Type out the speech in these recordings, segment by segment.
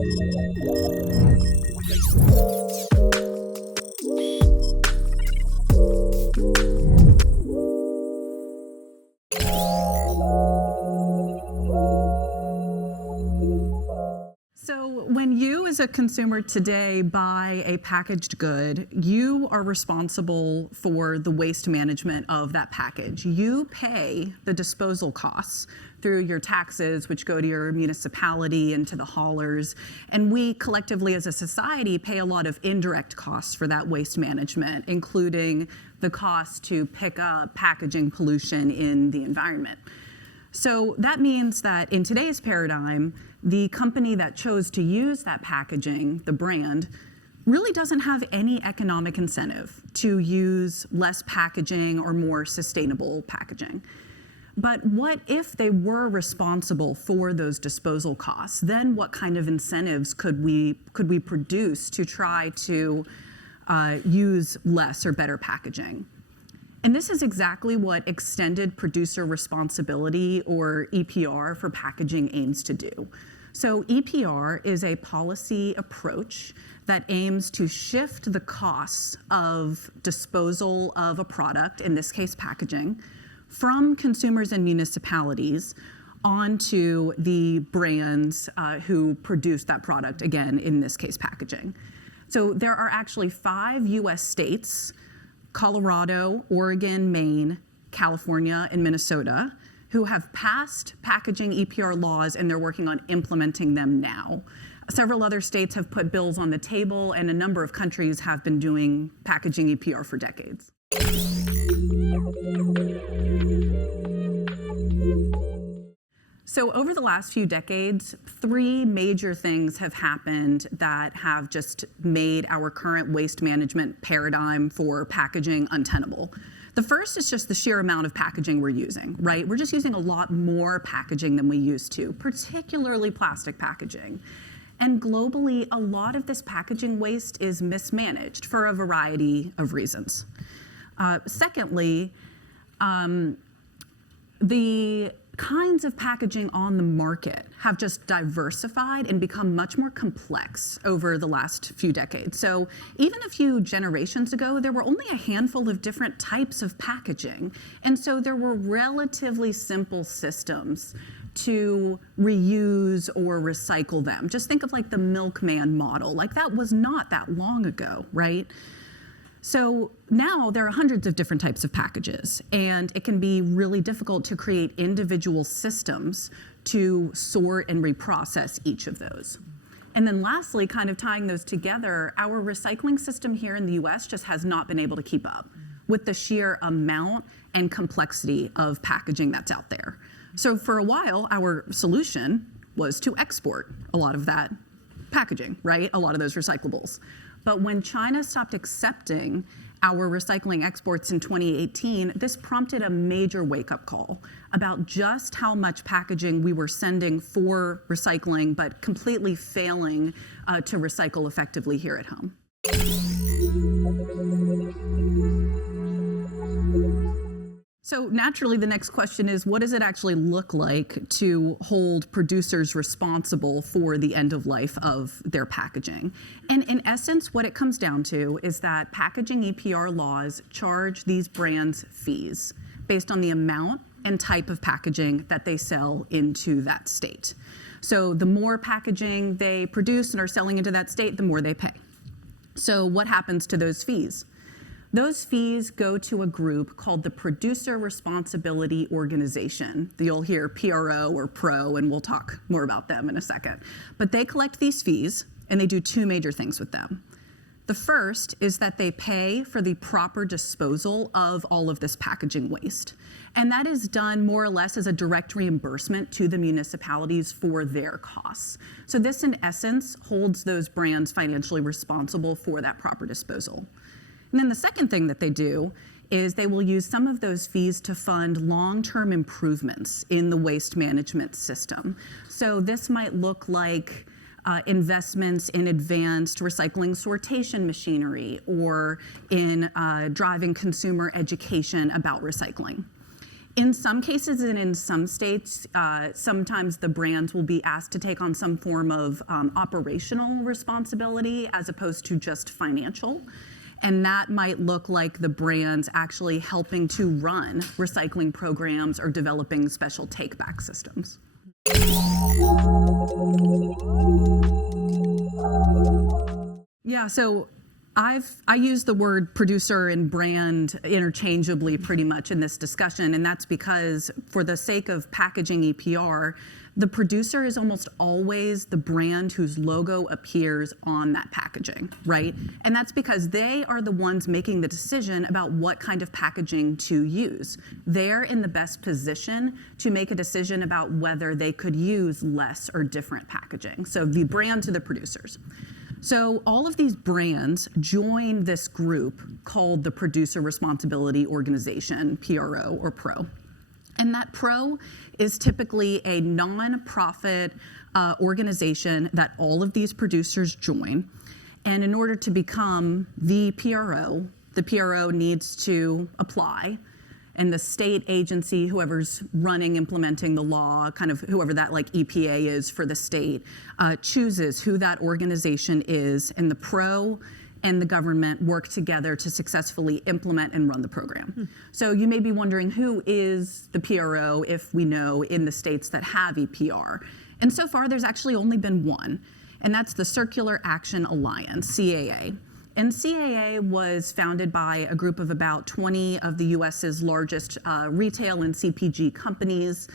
So when you as a consumer today buy a packaged good, you are responsible for the waste management of that package. You pay the disposal costs through your taxes, which go to your municipality and to the haulers. And we collectively as a society pay a lot of indirect costs for that waste management, including the cost to pick up packaging pollution in the environment. So that means that in today's paradigm, the company that chose to use that packaging, the brand, really doesn't have any economic incentive to use less packaging or more sustainable packaging. But what if they were responsible for those disposal costs? Then what kind of incentives could we produce to try to use less or better packaging? And this is exactly what extended producer responsibility, or EPR, for packaging aims to do. So EPR is a policy approach that aims to shift the costs of disposal of a product, in this case packaging, from consumers and municipalities onto the brands who produce that product, again, in this case packaging. So there are actually 5 US states, Colorado, Oregon, Maine, California, and Minnesota, who have passed packaging EPR laws, and they're working on implementing them now. Several other states have put bills on the table, and a number of countries have been doing packaging EPR for decades. So over the last few decades, 3 major things have happened that have just made our current waste management paradigm for packaging untenable. The first is just the sheer amount of packaging we're using, right? We're just using a lot more packaging than we used to, particularly plastic packaging. And globally, a lot of this packaging waste is mismanaged for a variety of reasons. Secondly, the kinds of packaging on the market have just diversified and become much more complex over the last few decades. So even a few generations ago, there were only a handful of different types of packaging. And so there were relatively simple systems to reuse or recycle them. Just think of like the milkman model. Like that was not that long ago, right? So now there are hundreds of different types of packages, and it can be really difficult to create individual systems to sort and reprocess each of those. And then lastly, kind of tying those together, our recycling system here in the US just has not been able to keep up with the sheer amount and complexity of packaging that's out there. So for a while, our solution was to export a lot of that packaging, right? A lot of those recyclables. But when China stopped accepting our recycling exports in 2018, this prompted a major wake-up call about just how much packaging we were sending for recycling, but completely failing to recycle effectively here at home. So naturally, the next question is, what does it actually look like to hold producers responsible for the end of life of their packaging? And in essence, what it comes down to is that packaging EPR laws charge these brands fees based on the amount and type of packaging that they sell into that state. So the more packaging they produce and are selling into that state, the more they pay. So what happens to those fees? Those fees go to a group called the Producer Responsibility Organization. You'll hear PRO or PRO, and we'll talk more about them in a second. But they collect these fees, and they do 2 major things with them. The first is that they pay for the proper disposal of all of this packaging waste. And that is done more or less as a direct reimbursement to the municipalities for their costs. So this, in essence, holds those brands financially responsible for that proper disposal. And then the second thing that they do is they will use some of those fees to fund long-term improvements in the waste management system. So this might look like investments in advanced recycling sortation machinery, or in driving consumer education about recycling. In some cases and in some states, sometimes the brands will be asked to take on some form of operational responsibility as opposed to just financial. And that might look like the brands actually helping to run recycling programs or developing special take-back systems. Yeah, so I use the word producer and brand interchangeably pretty much in this discussion, and that's because for the sake of packaging EPR, the producer is almost always the brand whose logo appears on that packaging, right? And that's because they are the ones making the decision about what kind of packaging to use. They're in the best position to make a decision about whether they could use less or different packaging. So the brands are the producers. So all of these brands join this group called the Producer Responsibility Organization, PRO or PRO. And that PRO is typically a nonprofit organization that all of these producers join. And in order to become the PRO needs to apply. And the state agency, whoever's running, implementing the law, kind of whoever that like EPA is for the state, chooses who that organization is, and the PRO and the government work together to successfully implement and run the program. So you may be wondering, who is the PRO, if we know, in the states that have EPR? And so far, there's actually only been one, and that's the Circular Action Alliance, CAA. And CAA was founded by a group of about 20 of the US's largest retail and CPG companies.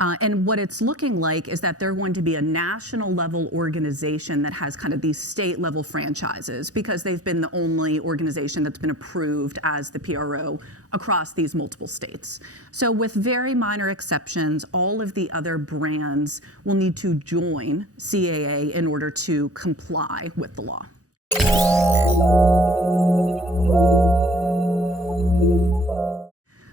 And what it's looking like is that they're going to be a national level organization that has kind of these state level franchises, because they've been the only organization that's been approved as the PRO across these multiple states. So with very minor exceptions, all of the other brands will need to join CAA in order to comply with the law.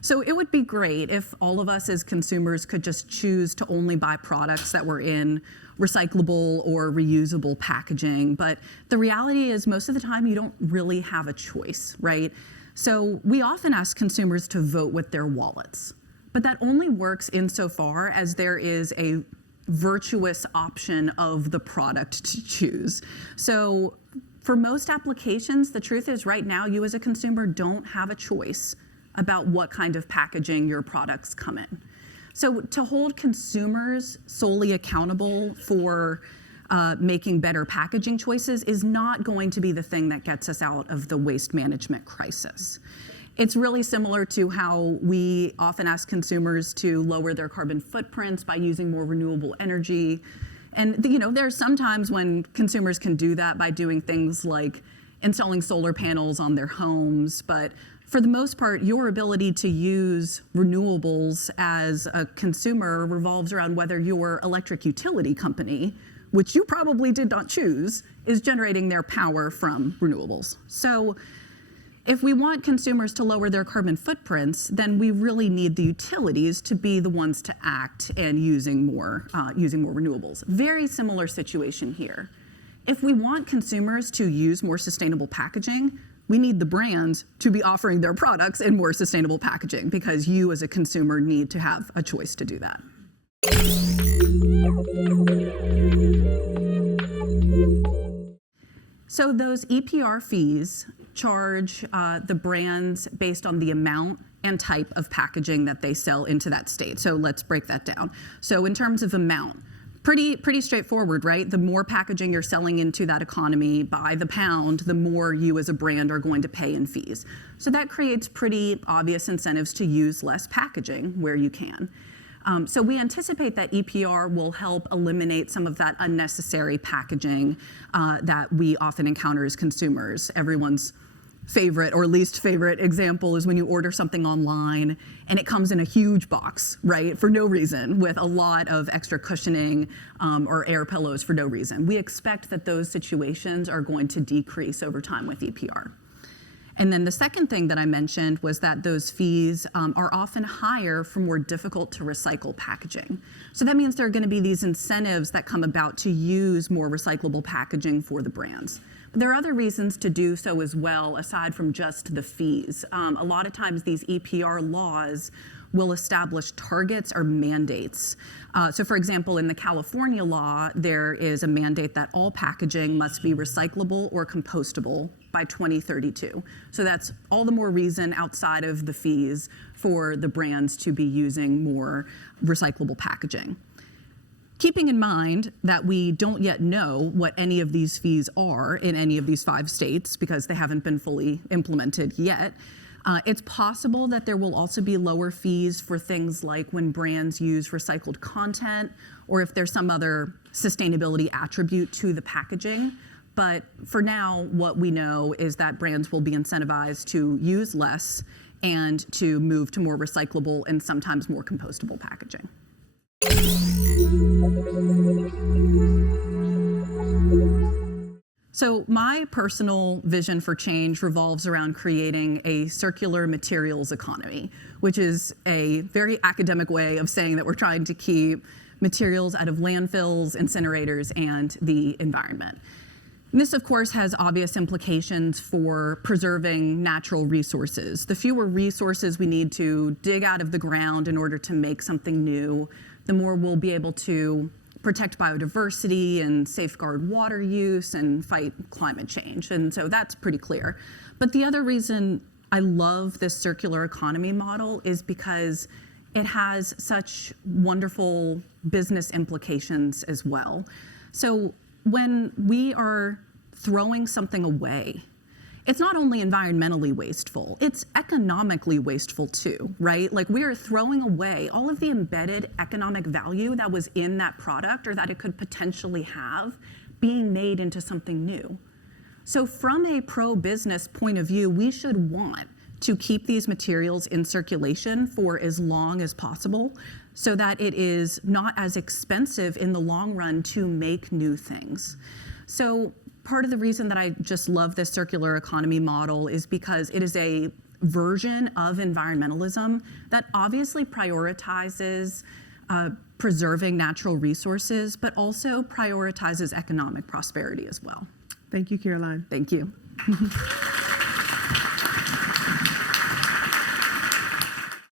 So it would be great if all of us as consumers could just choose to only buy products that were in recyclable or reusable packaging. But the reality is most of the time you don't really have a choice, right? So we often ask consumers to vote with their wallets, but that only works insofar as there is a virtuous option of the product to choose. So for most applications, the truth is right now you as a consumer don't have a choice about what kind of packaging your products come in. So to hold consumers solely accountable for making better packaging choices is not going to be the thing that gets us out of the waste management crisis. It's really similar to how we often ask consumers to lower their carbon footprints by using more renewable energy. And there's some times when consumers can do that by doing things like installing solar panels on their homes, but for the most part, your ability to use renewables as a consumer revolves around whether your electric utility company, which you probably did not choose, is generating their power from renewables. So if we want consumers to lower their carbon footprints, then we really need the utilities to be the ones to act and using more renewables. Very similar situation here. If we want consumers to use more sustainable packaging, we need the brands to be offering their products in more sustainable packaging, because you as a consumer need to have a choice to do that. So those EPR fees charge the brands based on the amount and type of packaging that they sell into that state. So let's break that down. So in terms of amount, pretty straightforward, right? The more packaging you're selling into that economy by the pound, the more you as a brand are going to pay in fees. So that creates pretty obvious incentives to use less packaging where you can. So we anticipate that EPR will help eliminate some of that unnecessary packaging that we often encounter as consumers. Everyone's favorite or least favorite example is when you order something online and it comes in a huge box, right, for no reason, with a lot of extra cushioning or air pillows for no reason. We expect that those situations are going to decrease over time with EPR. And then the second thing that I mentioned was that those fees are often higher for more difficult to recycle packaging. So that means there are going to be these incentives that come about to use more recyclable packaging for the brands. But there are other reasons to do so as well, aside from just the fees. A lot of times these EPR laws will establish targets or mandates. So for example, in the California law, there is a mandate that all packaging must be recyclable or compostable by 2032. So that's all the more reason outside of the fees for the brands to be using more recyclable packaging. Keeping in mind that we don't yet know what any of these fees are in any of these 5 states because they haven't been fully implemented yet, it's possible that there will also be lower fees for things like when brands use recycled content or if there's some other sustainability attribute to the packaging. But for now, what we know is that brands will be incentivized to use less and to move to more recyclable and sometimes more compostable packaging. So my personal vision for change revolves around creating a circular materials economy, which is a very academic way of saying that we're trying to keep materials out of landfills, incinerators, and the environment. And this, of course, has obvious implications for preserving natural resources. The fewer resources we need to dig out of the ground in order to make something new, the more we'll be able to protect biodiversity and safeguard water use and fight climate change. And so that's pretty clear. But the other reason I love this circular economy model is because it has such wonderful business implications as well. So when we are throwing something away, it's not only environmentally wasteful, it's economically wasteful too, right? Like we are throwing away all of the embedded economic value that was in that product or that it could potentially have being made into something new. So from a pro-business point of view, we should want to keep these materials in circulation for as long as possible so that it is not as expensive in the long run to make new things. So part of the reason that I just love this circular economy model is because it is a version of environmentalism that obviously prioritizes preserving natural resources, but also prioritizes economic prosperity as well. Thank you, Caroline. Thank you.